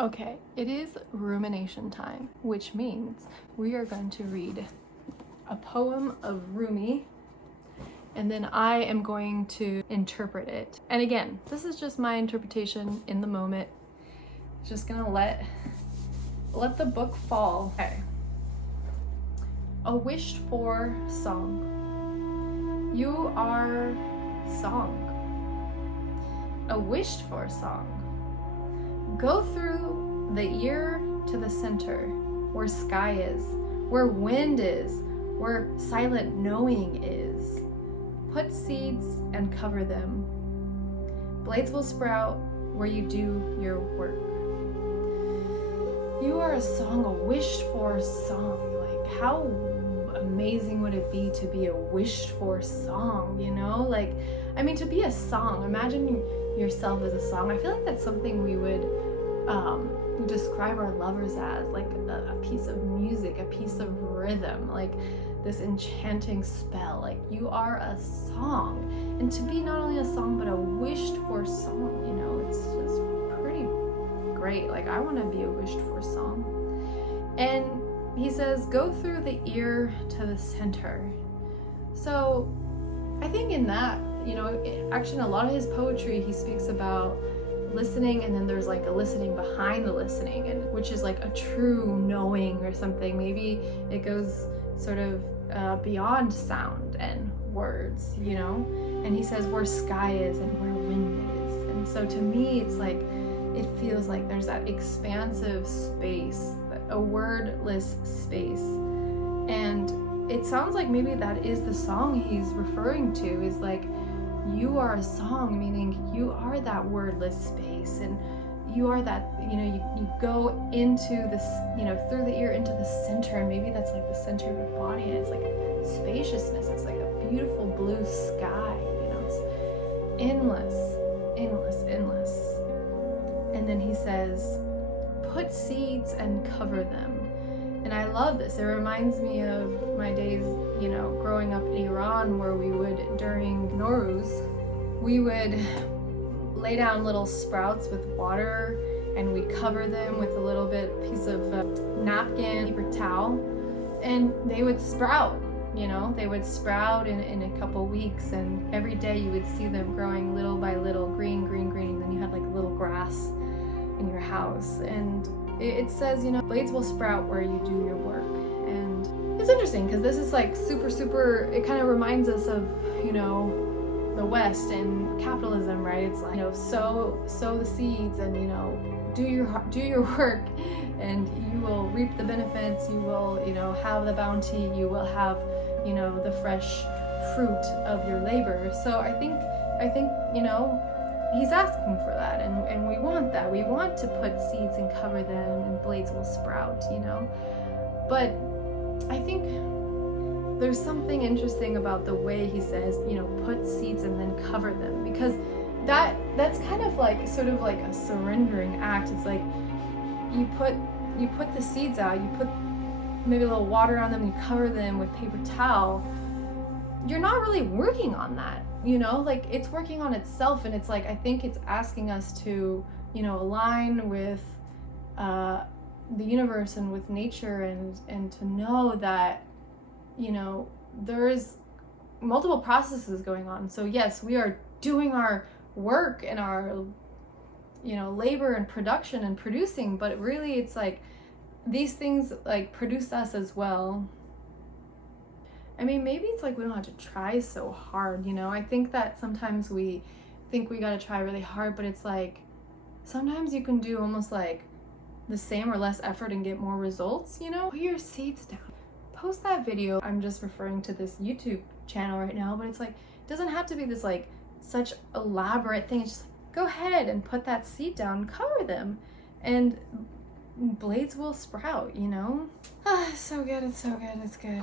Okay, it is rumination time, which means we are going to read a poem of Rumi, and then I am going to interpret it. And again, this is just my interpretation in the moment. Just gonna let the book fall. Okay. A wished for song. You are song. A wished for song. Go through the ear to the center, where sky is, where wind is, where silent knowing is. Put seeds and cover them. Blades will sprout where you do your work. You are a song, a wished for song. Like, how amazing would it be to be a wished for song, you know? Like, I mean, to be a song, imagine yourself as a song. I feel like that's something we would describe our lovers as, like a piece of music, a piece of rhythm, like this enchanting spell. Like, you are a song. And to be not only a song, but a wished for song, you know, it's just pretty great. Like, I want to be a wished for song. And he says, go through the ear to the center. So I think in that, you know, actually in a lot of his poetry, he speaks about listening, and then there's like a listening behind the listening, and which is like a true knowing or something. Maybe it goes sort of beyond sound and words, you know. And he says where sky is and where wind is. And so to me, it's like, it feels like there's that expansive space, a wordless space. And it sounds like maybe that is the song he's referring to, is like, you are a song, meaning you are that wordless space, and you are that, you know, you go into this, you know, through the ear into the center, and maybe that's like the center of your body, and it's like spaciousness, it's like a beautiful blue sky, you know, it's endless, endless, endless. And then he says, put seeds and cover them. And I love this. It reminds me of my days, you know, growing up in Iran, where we would, during Nowruz, we would lay down little sprouts with water, and we'd cover them with a little piece of napkin, paper towel, and they would sprout, you know, they would sprout in a couple weeks, and every day you would see them growing little by little, green, green, green, and then you had like little grass in your house. And it says, you know, blades will sprout where you do your work. And it's interesting because this is like super, it kind of reminds us of, you know, the West and capitalism, right? It's like, you know, sow the seeds, and, you know, do your work, and you will reap the benefits. You will, you know, have the bounty. You will have, you know, the fresh fruit of your labor. So I think, you know, he's asking for that, and we want that. We want to put seeds and cover them, and blades will sprout, you know. But I think there's something interesting about the way he says, you know, put seeds and then cover them, because that's kind of like sort of like a surrendering act. It's like you put the seeds out, you put maybe a little water on them, and you cover them with paper towel. You're not really working on that, you know, like it's working on itself. And it's like, I think it's asking us to, you know, align with the universe and with nature, and to know that, you know, there's multiple processes going on. So yes, we are doing our work and our, you know, labor and production and producing, but really it's like these things like produce us as well. I mean, maybe it's like we don't have to try so hard, you know. I think that sometimes we think we gotta try really hard, but it's like sometimes you can do almost like the same or less effort and get more results, you know. Put your seeds down. Post that video. I'm just referring to this YouTube channel right now, but it's like, it doesn't have to be this like such elaborate thing. It's just like, go ahead and put that seed down, cover them, and blades will sprout, you know. Ah, it's so good, it's so good, it's good.